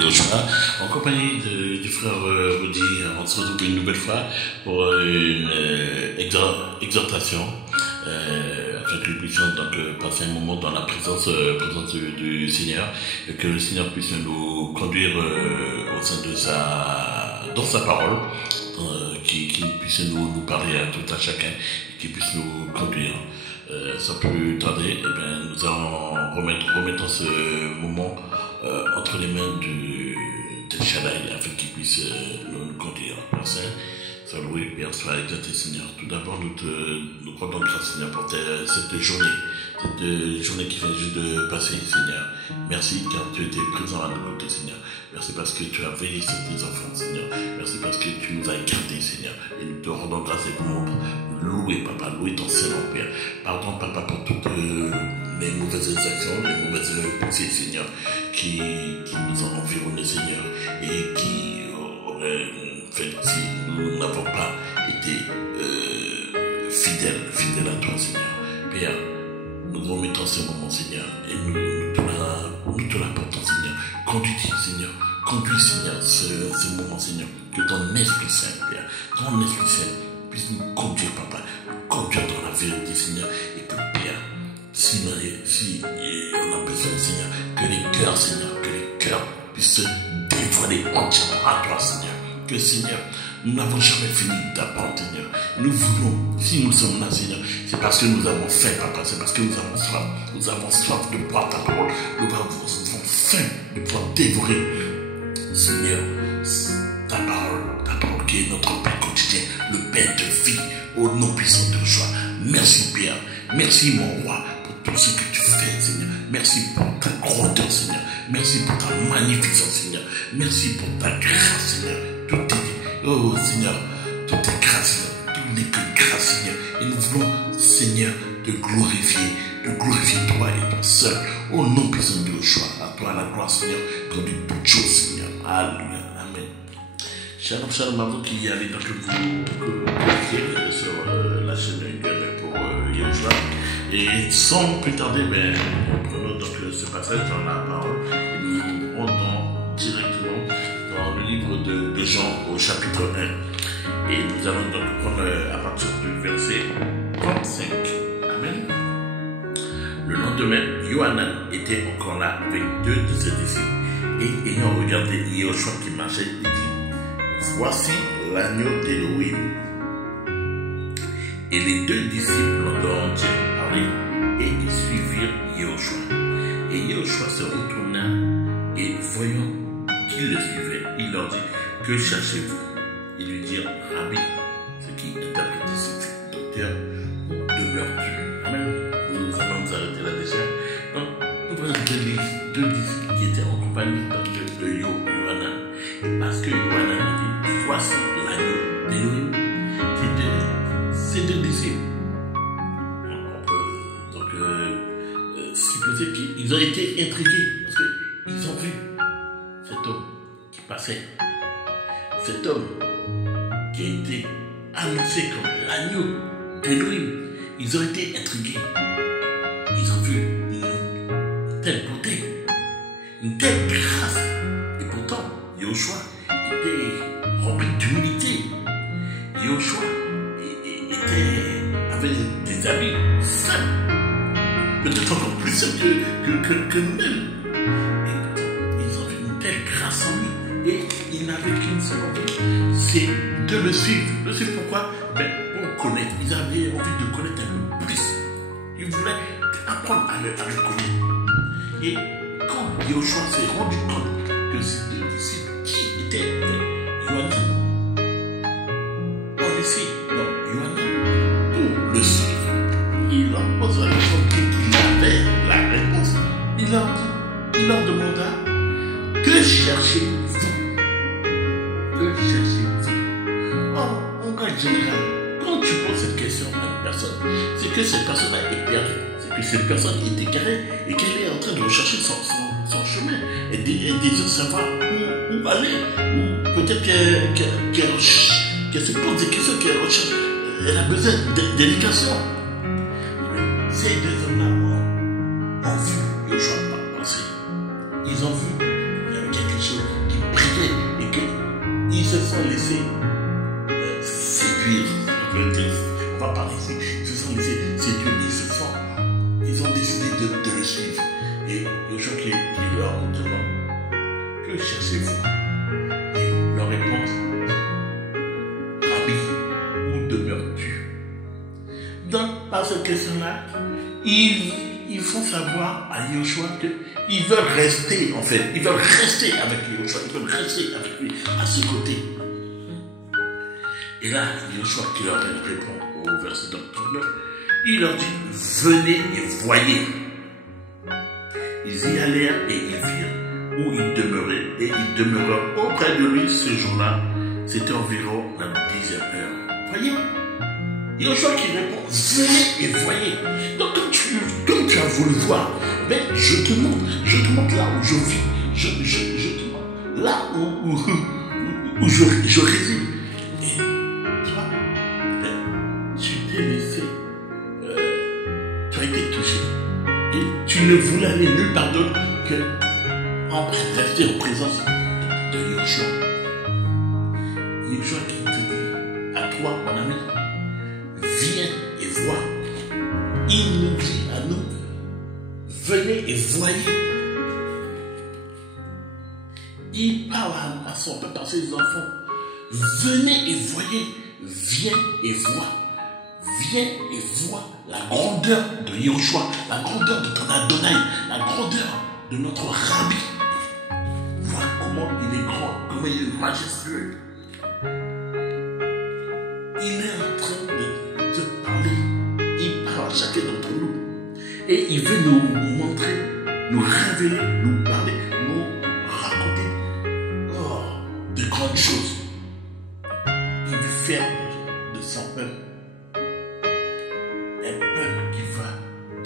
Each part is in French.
Yoshua, en compagnie du frère Rudy. On se retrouve une nouvelle fois pour une exhortation, afin que nous puissions donc passer un moment dans la présence du Seigneur, et que le Seigneur puisse nous conduire au sein de dans sa parole, qu'il puisse nous parler à tout à chacun, et qu'il puisse nous conduire. Sans plus tarder, nous allons remettre ce moment entre les mains de Shaddai, afin qu'il puisse nous conduire. Père Saint, sois loué, Père, sois exalté, Seigneur. Tout d'abord, nous rendons grâce, Seigneur, pour cette journée qui vient juste de passer, Seigneur. Merci car tu étais présent à nos côtés, Seigneur. Merci parce que tu as veillé sur tes enfants, Seigneur. Merci parce que tu nous as gardés, Seigneur. Et nous te rendons grâce et pour louer, Papa, louer ton Saint-Nom, Père. Pardon, Papa, pour toutes les mauvaises actions, les mauvaises pensées, Seigneur, qui nous ont environnés, Seigneur, et qui auraient fait si nous n'avons pas été fidèles à toi, Seigneur. Père, nous remettons ce moment, Seigneur, et nous te l'apportons, Seigneur. Conduis, Seigneur, ce moment, Seigneur, que ton Esprit Saint, Père, ton Esprit Saint puisse nous conduire, Papa, conduire dans la vérité, Seigneur, et que, Père, si on a besoin, Seigneur, que les cœurs puissent se dévoiler entièrement à toi, Seigneur. Que, Seigneur, nous n'avons jamais fini d'apprendre, Seigneur. Nous voulons, si nous sommes là, Seigneur, c'est parce que nous avons faim, Papa, c'est parce que nous avons soif. Nous avons soif de boire ta parole. Nous avons faim de pouvoir dévorer, Seigneur, ta parole qui est notre pain quotidien, le pain de vie, au nom puissant de joie. Merci, Père. Merci, mon roi, pour tout ce que tu fais, Seigneur. Merci pour ta grandeur, Seigneur. Merci pour ta magnificence, Seigneur. Merci pour ta grâce, Seigneur. Oh, Seigneur, tout est grâce, Seigneur. Tout n'est que grâce, Seigneur. Et nous voulons, Seigneur, te glorifier toi et toi seul. Au nom puissant de joie. À toi la gloire, Seigneur, pour toutes choses, Seigneur. Alléluia. Amen. Shalom, à vous qui allez donc vous sur la chaîne YouTube pour Yoshua. Et sans plus tarder, prenons donc ce passage dans la parole et nous rendons directement dans le livre de Jean au chapitre 1. Et nous allons donc prendre à partir du verset 35. Amen. Le lendemain, Yohanan était encore là avec deux de ses disciples. Et ayant regardé Yoshua qui marchait, il dit: voici l'agneau d'Élohim. Et les deux disciples l'entendirent parler et ils suivirent Yoshua. Et Yoshua se retourna et voyant qu'il le suivait, il leur dit: que cherchez-vous? Ils lui dirent: Rabbi, ce qui interprète ici, docteur, demeures-tu? Amen. Nous allons nous arrêter là déjà. Donc, nous voyons deux disciples qui étaient en compagnie de Yohanan. Et parce que Yohanan a dit: voici l'agneau d'Élohim. Ces deux disciples, on peut donc supposer qu'ils ont été intrigués parce qu'ils ont vu cet homme qui passait, cet homme qui a été annoncé comme l'agneau d'Élohim. Ils ont été intrigués. Ils ont vu une telle beauté, une telle grâce. Et pourtant, Yoshua était rempli d'humilité. Yoshua avait des habits simples, peut-être encore plus simples que nous-mêmes. Et pourtant, ils ont vu une telle grâce en lui. Et il n'avait qu'une seule envie, c'est de le suivre. Le suivre pourquoi? Pour connaître. Ils avaient envie de connaître un peu plus. Ils voulaient apprendre à le connaître. Et quand Yoshua s'est rendu compte que ces deux disciples qui étaient Yohanan, le suivre. Il leur pose la question qu'il avait la réponse. Il leur demanda: que cherchez-vous? Que cherchez-vous? En cas général, quand tu poses cette question à une personne, c'est que cette personne a été perdue. C'est que cette personne est égarée et qu'elle est en train de rechercher son chemin et désire savoir où aller. Ou peut-être qu'elle se pose des questions, qu'elle recherche. Elle a besoin d'éducation. Ces deux hommes-là ont vu Yoshua passer. Ils ont vu qu'il y avait quelque chose cherchez-vous? Et leur réponse, Rabbi, où demeures-tu? Donc, par cette question-là, ils font savoir à Yoshua qu'ils veulent rester, en fait. Ils veulent rester avec Yoshua. Ils veulent rester avec lui, à ses côtés. Et là, Yoshua qui leur répond au verset 39, il leur dit, venez et voyez. Ils y allèrent et ils virent où il demeurait. Et ils demeurèrent auprès de lui ce jour-là. C'était environ la 10e heure. Voyez? Yoshua qui répond, venez et voyez. Donc, comme tu as voulu voir, ben, je te montre là où je vis. Je te montre là où je réside. Et toi, ben, tu t'es laissé, tu as été touché. Et tu ne voulais aller nulle part d'autre que rester en présence de Yoshua. Yoshua qui te dit à toi, mon ami, viens et vois. Il nous dit à nous, venez et voyez. Il parle à son peuple, à ses enfants. Venez et voyez. Viens et vois. Viens et vois la grandeur de Yoshua, la grandeur de ton Adonai, la grandeur de notre Rabbi. Vois comment il est grand, comment il est majestueux. Il est en train de te parler. Il parle à chacun d'entre nous. Et il veut nous montrer, nous révéler, nous parler, nous raconter de grandes choses. Il veut faire de son peuple un peuple qui va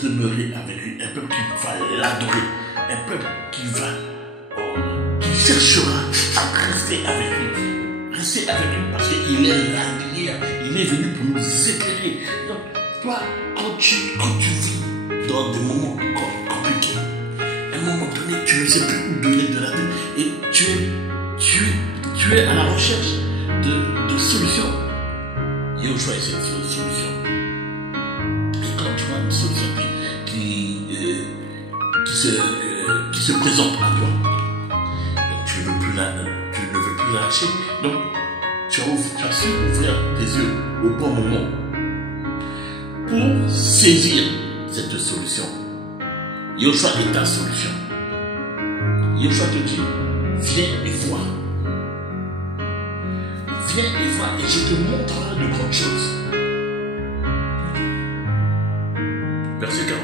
demeurer avec lui, un peuple qui va l'adorer, un peuple qui cherchera à rester avec lui. Rester avec lui parce qu'il est la lumière, il est venu pour nous éclairer. Donc, toi, quand tu vis dans des moments compliqués, à un moment donné, tu ne sais plus où donner de la tête et tu es à la recherche de solutions. Yoshua est cette solution. Et quand tu as une solution qui se présente à toi, tu ne veux plus lâcher. Donc, tu as su ouvrir tes yeux au bon moment pour saisir cette solution. Yoshua est ta solution. Yoshua te dit, viens et vois. Viens et vois et je te montrerai de grandes choses. Verset 40.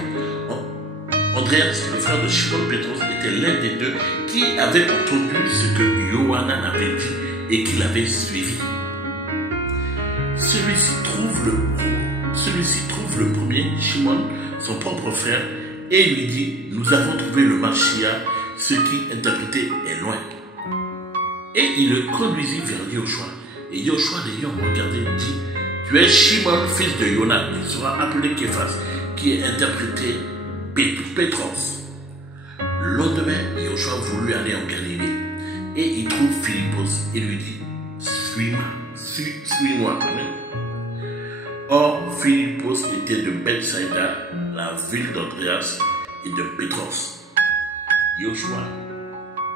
Andreas, le frère de Shimon Pétros, était l'un des deux qui avait entendu ce que Yohanan avait dit et qui l'avait suivi. Celui-ci trouve le premier, Shimon, son propre frère, et lui dit, nous avons trouvé le Mashiach, ce qui interprété est loin. Et il le conduisit vers Yoshua. Et Yoshua l'ayant regardé dit, tu es Shimon, fils de Yona, il sera appelé Képhas, qui est interprété Pétros. Le lendemain, Yoshua voulut aller en Galilée. Et il trouve Philippos et lui dit, suis-moi. Amen. Or, Philippos était de Bethsaïda, la ville d'Andreas et de Pétros. Yoshua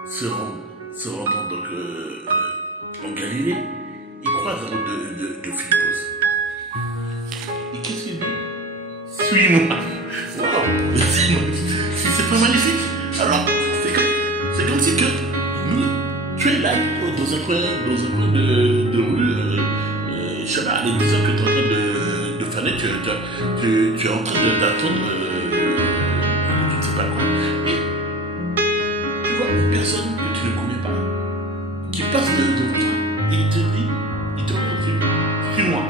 se rendant donc en Galilée, il croise la route de Philippos. Et qu'est-ce qu'il dit? Suis-moi. Waouh! C'est pas magnifique? Alors, c'est comme si que tu es là, dans un coin de rue, je sais pas, à l'église que tu es en train de faire, tu es en train d'attendre, je ne sais pas quoi. Et tu vois une personne que tu ne connais pas, qui passe devant toi, il te dit, il te dit, suis-moi.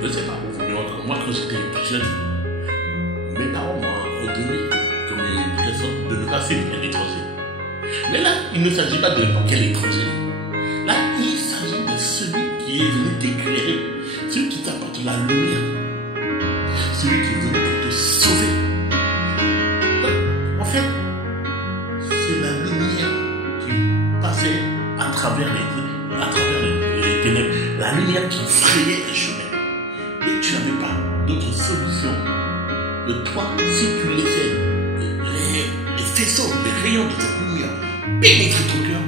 Je ne sais pas, moi quand j'étais jeune, mes parents m'ont donné comme éducation de ne pas suivre un étranger. Mais là, il ne s'agit pas de n'importe quel étranger. Là, il s'agit de celui qui est venu t'éclairer, celui qui t'apporte la lumière, celui qui est venu pour te sauver. En fait, c'est la lumière qui passait à travers les ténèbres, la lumière qui frayait les chemins. Et tu n'avais pas d'autre solution de toi si tu laissais les faisceaux, les rayons de cette lumière pénétrer ton cœur,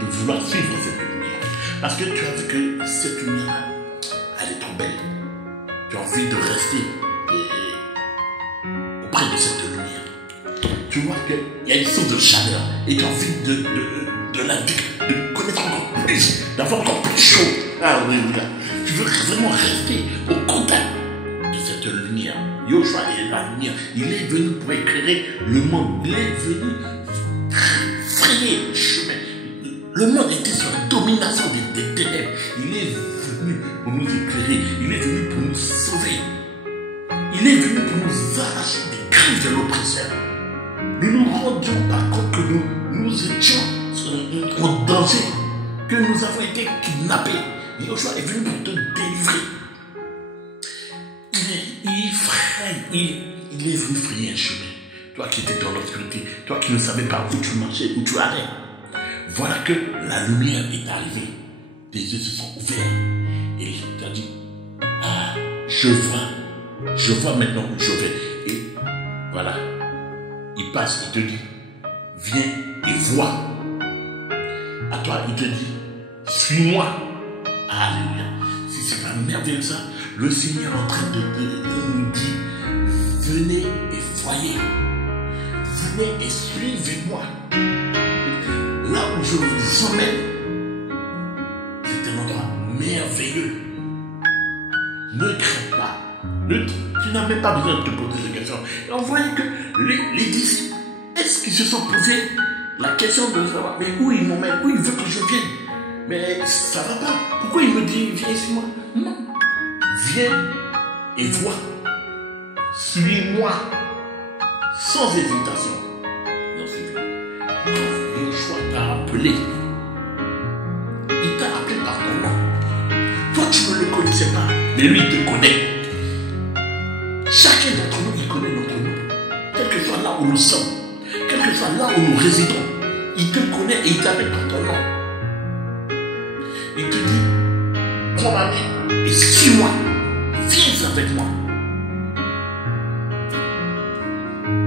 de vouloir suivre cette lumière. Parce que tu as vu que cette lumière, elle est trop belle. Tu as envie de rester auprès de cette lumière. Tu vois qu'il y a une sorte de chaleur et tu as envie de connaître encore plus, d'avoir encore plus chaud. Alléluia. Tu veux vraiment rester au contact de cette lumière. Yoshua est la lumière. Il est venu pour éclairer le monde. Il est venu frayer le chemin. Le monde était sur la domination des ténèbres. Il est venu pour nous éclairer. Il est venu pour nous sauver. Il est venu pour nous arracher des crises de l'oppresseur. Nous nous rendions par compte que nous étions en danger, que nous avons été kidnappés. Yoshua est venu pour te délivrer. Il est venu frayer un chemin. Toi qui étais dans l'obscurité, toi qui ne savais pas où tu marchais, où tu allais. Voilà que la lumière est arrivée. Tes yeux se sont ouverts. Et il t'a dit, je vois maintenant où je vais. Et voilà. Il passe, il te dit, viens et vois. À toi, il te dit, suis-moi. Alléluia. Si c'est pas merveilleux ça, le Seigneur est en train de nous dire, venez et voyez. Venez et suivez-moi. Là où je vous emmène, c'est un endroit merveilleux. Ne crains pas. Tu n'as même pas besoin de te poser des questions. Et on voyait que les disciples, est-ce qu'ils se sont posés la question de savoir, mais où il m'emmène, où il veut que je vienne? Mais ça va pas. Pourquoi il me dit, viens ici moi? Non. Viens et vois. Suis-moi. Sans hésitation. Non, c'est vrai. Yoshua t'a appelé. Il t'a appelé par ton nom. Toi, tu ne le connaissais pas, mais lui, il te connaît. Chacun d'entre nous, il connaît notre nom. Quel que soit là où nous sommes, quel que soit là où nous résidons, il te connaît et il t'appelle par ton nom. Il te dit, prends ma main et suis-moi. Viens avec moi.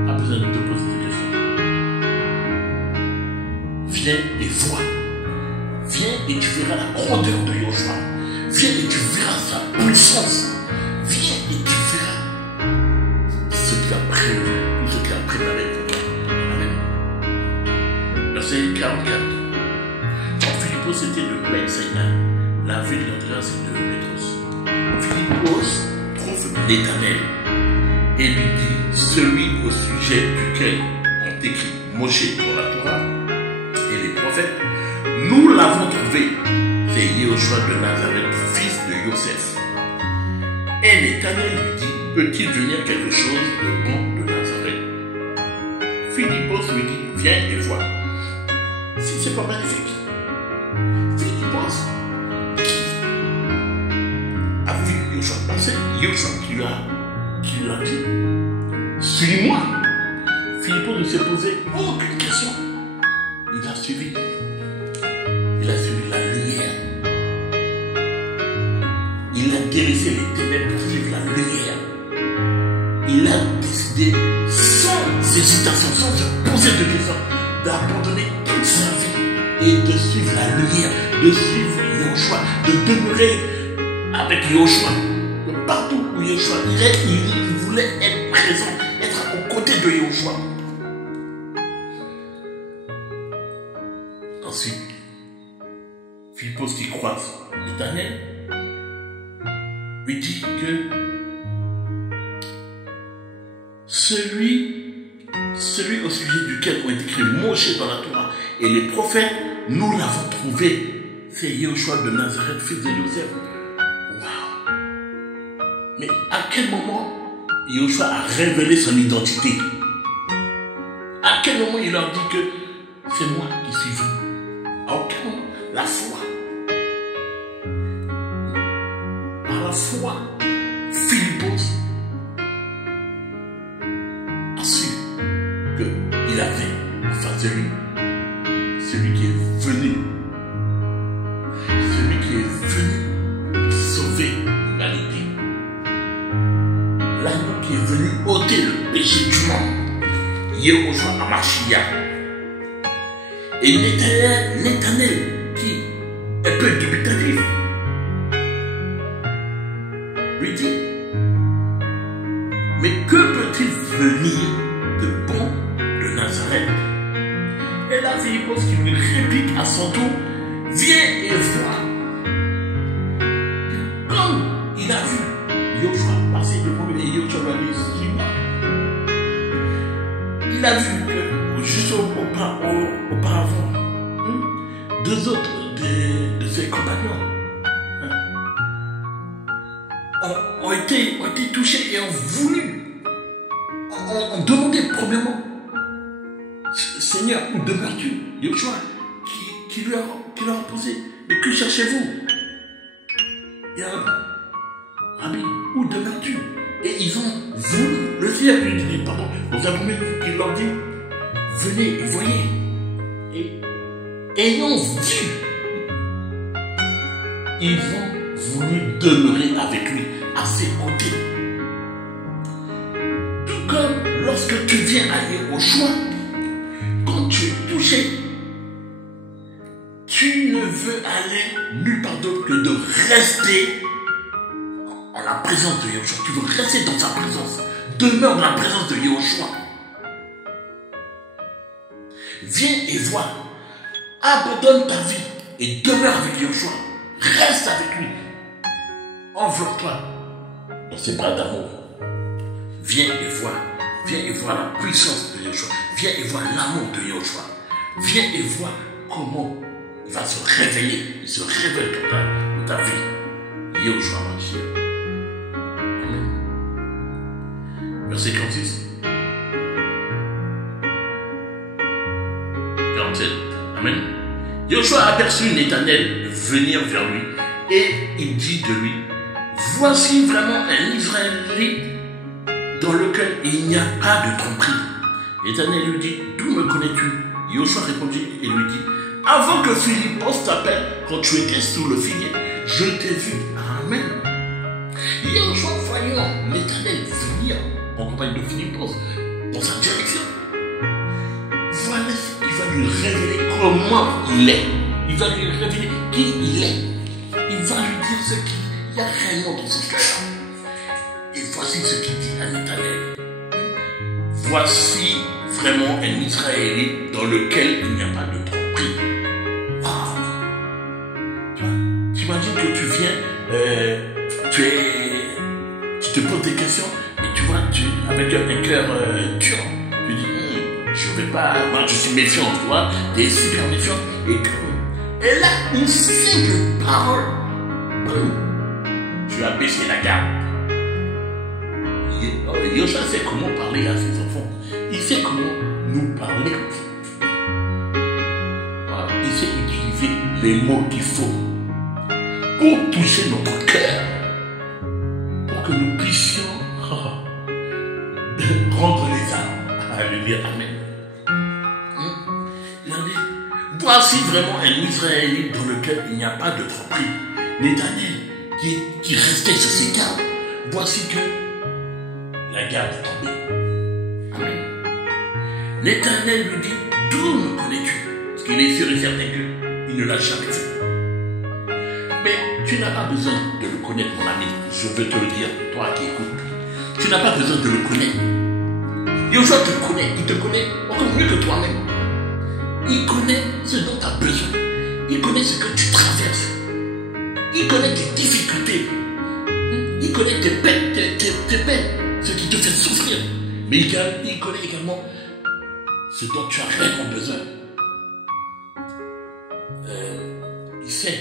Pas besoin de te poser des questions. Viens et vois. Viens et tu verras la grandeur de Yoshua. Viens et tu verras sa puissance. Viens et tu verras ce qu'il a prévu, ce qu'il a préparé pour toi. Amen. Verset 44. En Philippos, c'était de Bethsaïda, la ville d'Andréas et de Pétros. Philippos trouve l'Éternel et lui dit, celui au sujet duquel ont écrit Moshe dans la Torah et les prophètes, nous l'avons trouvé, c'est Yoshua de Nazareth, fils de Yosef. Et l'Éternel lui dit, peut-il venir quelque chose de bon de Nazareth? Philippos lui dit, viens et vois. Si c'est pas magnifique. Philippos a vu Yoshua passer, Yoshua qui lui a dit, suis-moi. Philippos ne s'est posé aucune question. Il a suivi. Il a suivi la lumière. Il a délaissé les ténèbres pour suivre la lumière. Il a décidé, sans hésitation, sans se poser de questions, d'abandonner toute sa vie et de suivre la lumière, de suivre Yoshua, de demeurer avec Yoshua. Partout où Yoshua irait, il voulait être présent, être aux côtés de Yoshua. Ensuite, Philippos qui croise l'Éternel lui dit que celui au sujet duquel ont été écrits Moshe dans la Torah et les prophètes, nous l'avons trouvé. C'est Yoshua de Nazareth, fils de Yosef. Waouh! Mais à quel moment Yoshua a révélé son identité? À quel moment il leur dit que c'est moi qui suis venu? À aucun moment. La foi. Par la foi, Philippos a su qu'il avait en face de lui celui qui est venu sauver l'humanité. L'agneau qui est venu ôter le péché du monde. Yehoshua HaMashiach. Et l'Éternel, qui est peu dubitatif, lui dit, mais que peut-il venir de bon de Nazareth? Et là, Philippos qui lui réplique à son tour, viens et vois. Comme il a vu Yoshua passer devant lui, et Yoshua lui a dit, suis-moi. Il a vu que juste auparavant, deux autres de ses compagnons ont été touchés et ont demandé premièrement, Seigneur, où demeures-tu? Yoshua qui leur a posé, mais que cherchez-vous? Et alors, Rabbi, où demeures-tu? Et ils ont voulu, le Seigneur lui dit, pardon, vous avez vu qu'il leur dit, venez et voyez. Et ayant vu, ils ont voulu demeurer avec lui à ses côtés. Tout comme lorsque tu viens aller au choix, quand tu es touché, tu ne veux aller nulle part d'autre que de rester en la présence de Yahushua. Tu veux rester dans sa présence. Demeure dans la présence de Yahushua. Viens et vois. Abandonne ta vie et demeure avec Yahushua. Reste avec lui. Enveloppe-toi dans ses bras d'amour. Viens et vois. Viens et vois la puissance de Yahushua. Viens et vois l'amour de Yahushua. Viens et vois comment il va se révéler. Il se révèle dans ta vie. Yahushua Mashiach. Amen. Verset 46. 47. Amen. Yahushua aperçut l'Éternel venir vers lui et il dit de lui, voici vraiment un Israélite dans lequel il n'y a pas de tromperie. L'Éternel lui dit, d'où me connais-tu? Yahushua répondit et lui dit, avant que Philippos t'appelle, quand tu étais sous le figuier, je t'ai vu. Amen. Yahushua voyant l'Éternel venir en compagnie de Philippos dans sa direction, voilà ce qu'il va lui révéler comment il est. Il va lui révéler qui il est. Il va lui dire ce qu'il y a réellement dans son cœur. Et voici ce qu'il dit à l'Éternel. Voici vraiment un Israélite dans lequel il n'y a pas de tromperie. Ah. Tu imagines que tu viens, tu te poses des questions, et tu vois, avec un cœur dur, tu dis, je vais pas, moi je suis méfiant, tu vois, tu es super méfiant, et là, une simple parole, tu as baissé la garde. Yahushua sait comment parler à ses enfants. Il sait comment nous parler. Il sait utiliser les mots qu'il faut pour toucher notre cœur, pour que nous puissions rendre les âmes. Alléluia, amen. Il a dit, voici vraiment un Israélite dans lequel il n'y a pas de tromperie. L'Éternel qui restait sur ses gardes. Voici que la garde est tombée. Amen. L'Éternel lui dit, d'où me connais-tu? Parce qu'il est sûr et certain qu'il ne l'a jamais fait. Mais tu n'as pas besoin de le connaître, mon ami. Je veux te le dire, toi qui écoutes. Tu n'as pas besoin de le connaître. Yahushua te connaît. Il te connaît encore mieux que toi-même. Il connaît ce dont tu as besoin. Il connaît ce que tu traverses. Il connaît tes difficultés. Il connaît tes peines, ce qui te fait souffrir. Mais il connaît également ce dont tu as réellement besoin. Il sait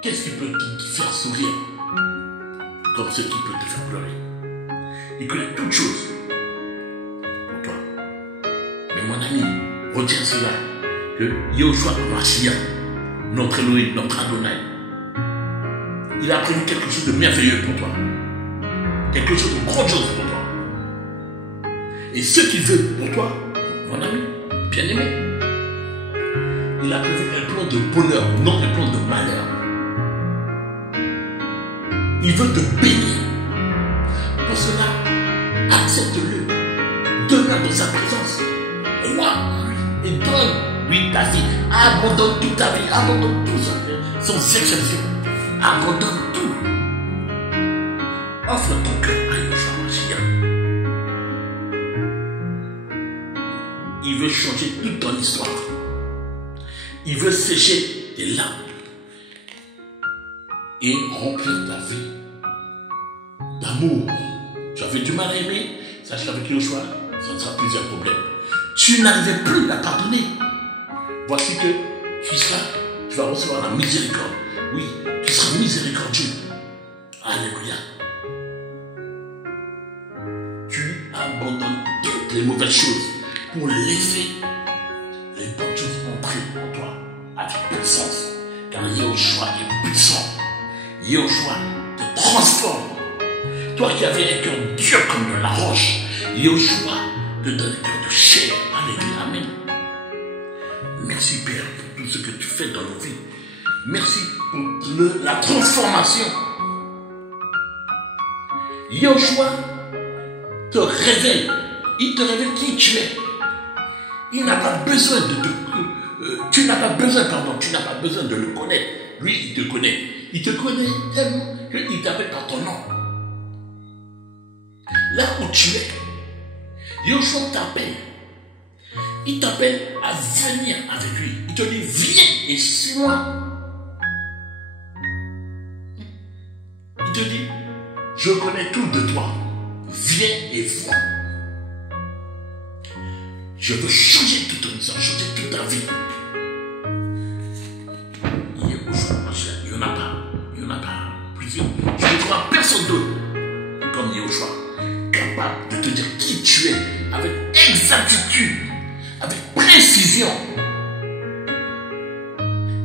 qu'est-ce qui peut te faire sourire comme ce qui peut te faire pleurer. Il connaît toutes choses pour toi. Mais mon ami, retiens cela, que Yahushua Mashiach, notre Elohim, notre Adonai, il a prévu quelque chose de merveilleux pour toi. Quelque chose de grandiose pour toi. Et ce qu'il veut pour toi, mon ami, bien-aimé, il a prévu un plan de bonheur, non un plan de malheur. Il veut te bénir. Pour cela, accepte-le. Demeure dans sa présence. Crois en lui et donne Oui, ta vie. Abandonne toute ta vie. Abandonne tout ça. Sans exception. Abandonne tout. Offre ton cœur à Yeshua Mashiach. Il veut changer toute ton histoire. Il veut sécher tes larmes et remplir ta vie d'amour. Tu avais du mal à aimer, sache qu'avec Yeshua, ça ne sera plus un problème. Tu n'arrivais plus à pardonner. Voici que tu vas recevoir la miséricorde. Oui, tu seras miséricordieux. Alléluia. Tu abandonnes toutes les mauvaises choses pour laisser les bonnes choses entrer en toi avec puissance. Car Yeshua est puissant. Yeshua te transforme. Toi qui avais un cœur dur comme de la roche, Yeshua te donne un cœur de chair. Alléluia. Amen. Merci Père pour tout ce que tu fais dans nos vies. Merci pour la transformation. Yeshua te révèle. Il te révèle qui tu es. Il n'a pas besoin tu n'as pas besoin de le connaître. Lui, il te connaît. Il te connaît tellement qu'il t'appelle par ton nom. Là où tu es, Yeshua t'appelle. Il t'appelle à venir avec lui. Il te dit, viens et suis-moi. Il te dit, je connais tout de toi. Viens et vois. Je veux changer toute ton histoire, changer toute ta vie. Il n'y en a pas plusieurs. Je ne crois personne d'autre comme Yeshua, capable de te dire qui tu es avec exactitude, avec précision.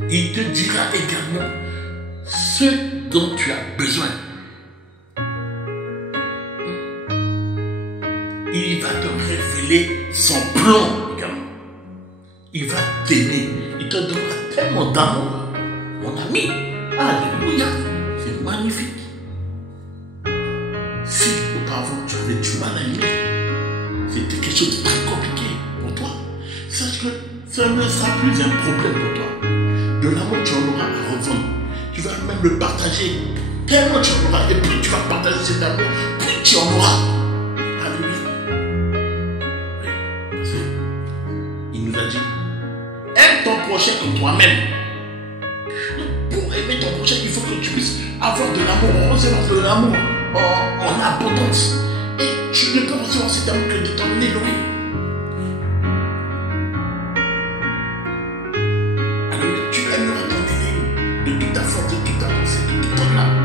Il te dira également ce dont tu as besoin. Il va te révéler son plan également. Il va t'aimer. Il te donnera tellement d'amour. Mon ami, alléluia, c'est magnifique. Si auparavant tu avais du mal à aimer, c'était quelque chose de très compliqué pour toi, sache que ça ne sera plus un problème pour toi. De l'amour, tu en auras à revendre. Tu vas même le partager. Tellement tu en auras. Et plus tu vas partager cet amour, plus tu en auras. Prochain comme toi-même. Pour aimer ton prochain, il faut que tu puisses avoir de l'amour, recevoir de l'amour en abondance. Et tu ne peux recevoir cet amour que de t'en éloigner. Alors tu aimeras ton éloigner de toute ta force, de toute ta pensée, de toute ton âme.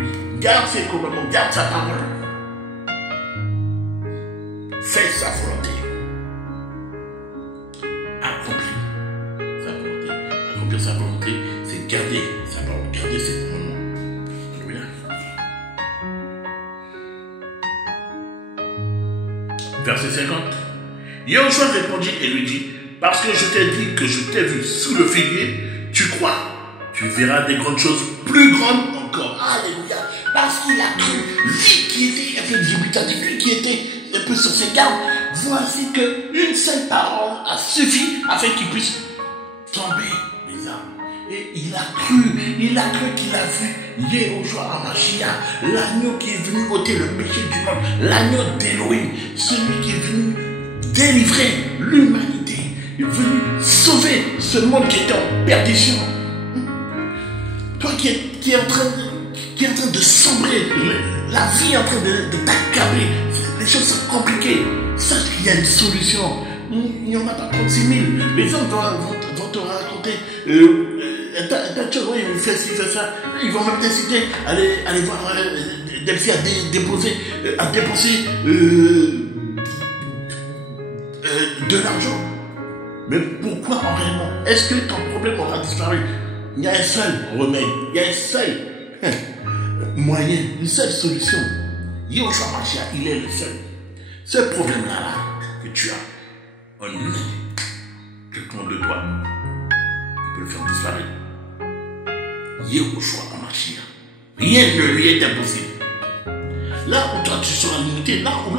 Oui. Garde ses commandements, garde sa parole. Fais sa volonté. Accomplir sa volonté, c'est garder sa parole, garder ses commandements. Alléluia. Verset 50. Yeshua répondit et lui dit, parce que je t'ai dit que je t'ai vu sous le figuier, tu crois, tu verras des grandes choses plus grandes encore. Alléluia. Parce qu'il a cru, lui qui était un peu dubitatif, lui qui était un peu sur ses gardes, voici qu'une seule parole a suffi afin qu'il puisse tomber les âmes. Et il a cru qu'il a vu Yeshua HaMashiach, l'agneau qui est venu ôter le péché du monde, l'agneau d'Élohim, celui qui est venu délivrer l'humanité, il est venu sauver ce monde qui était en perdition. Toi qui est en train de sombrer, la vie est en train de t'accabler, les choses sont compliquées, sache qu'il y a une solution. Il n'y en a pas 36 000. Les hommes vont te raconter, il fait ci, fait ça. Ils vont même t'inciter à aller voir des psy à dépenser de l'argent. Mais pourquoi en réellement? Est-ce que ton problème aura disparu? Il y a un seul remède, il y a un seul moyen, une seule solution. Yeshua HaMashiach, il est le seul. Ce problème-là que tu as, en lui, quelqu'un de toi, on peut le faire disparaître. Yeshua HaMashiach. Rien ne lui est impossible. Là où toi tu seras limité, là où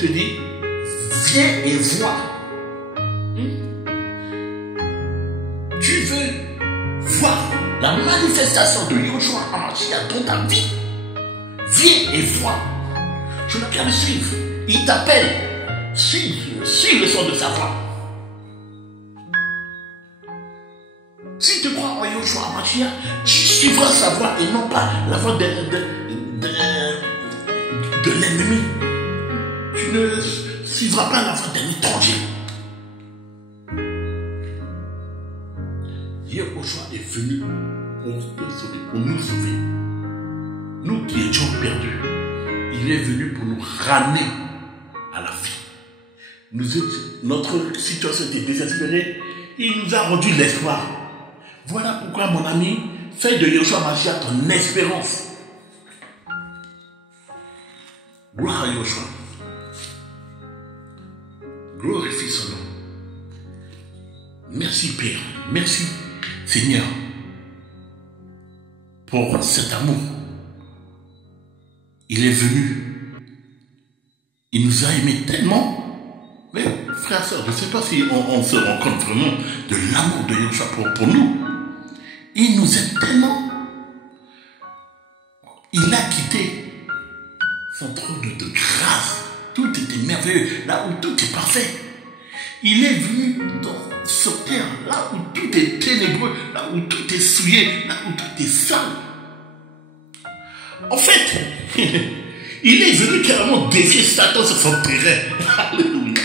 te dit, viens et vois. Tu veux voir la manifestation de Yoshua HaMashiach dans ta vie? Viens et vois. Je veux qu'à le suivre. Il t'appelle. Suis le son de sa voix. Si tu crois en Yoshua HaMashiach, tu suivras sa voix et non pas la voix de l'ennemi. Tu ne suivras pas la voix d'un étranger. Yoshua est venu pour nous sauver. Nous qui étions perdus, il est venu pour nous ramener à la vie. Notre situation était désespérée, il nous a rendu l'espoir. Voilà pourquoi, mon ami, fais de Yoshua HaMashiach ton espérance. Gloire à Yoshua. Glorifie son nom. Merci Père, merci Seigneur pour cet amour. Il est venu. Il nous a aimés tellement. Mais frères et sœurs, je ne sais pas si on se rend compte vraiment de l'amour de Yoshua pour nous. Il nous aime tellement. Il a quitté son trône de grâce. Tout était merveilleux, là où tout est parfait. Il est venu sur terre, là où tout est ténébreux, là où tout est souillé, là où tout est sale. En fait, il est venu carrément défier Satan sur son terrain. Alléluia.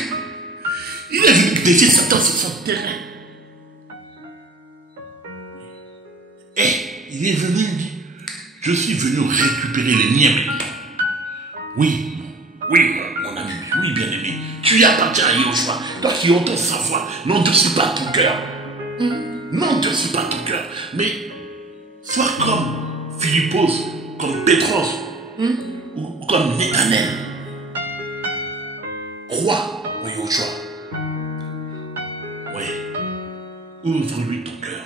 Il est venu défier Satan sur son terrain. Et il est venu dire, je suis venu récupérer les miens maintenant. Oui, mon ami, oui, bien-aimé. Tu appartiens à Yoshua. Toi qui entends sa voix, n'endurcis pas ton cœur. N'endurcis pas ton cœur. Mais sois comme Philippos, comme Pétros, ou comme Nathanaël. Crois en Yoshua. Oui. Ouvre-lui ton cœur.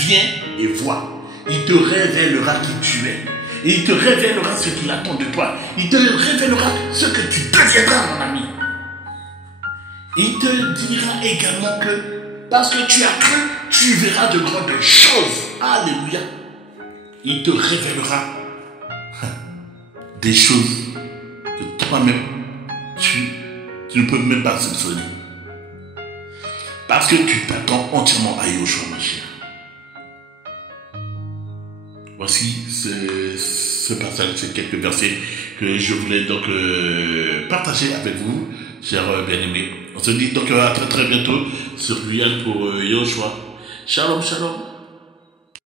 Viens et vois. Il te révélera qui tu es. Et il te révélera ce qu'il attend de toi. Il te révélera ce que tu deviendras, mon ami. Il te dira également que parce que tu as cru, tu verras de grandes choses. Alléluia. Il te révélera des choses que toi-même, tu ne peux même pas soupçonner. Parce que tu t'attends entièrement à Yoshua HaMashiach. Voici ce passage, ces quelques versets que je voulais donc partager avec vous, chers bien-aimés. On se dit donc à très très bientôt sur Guyane pour Yoshua. Shalom, shalom.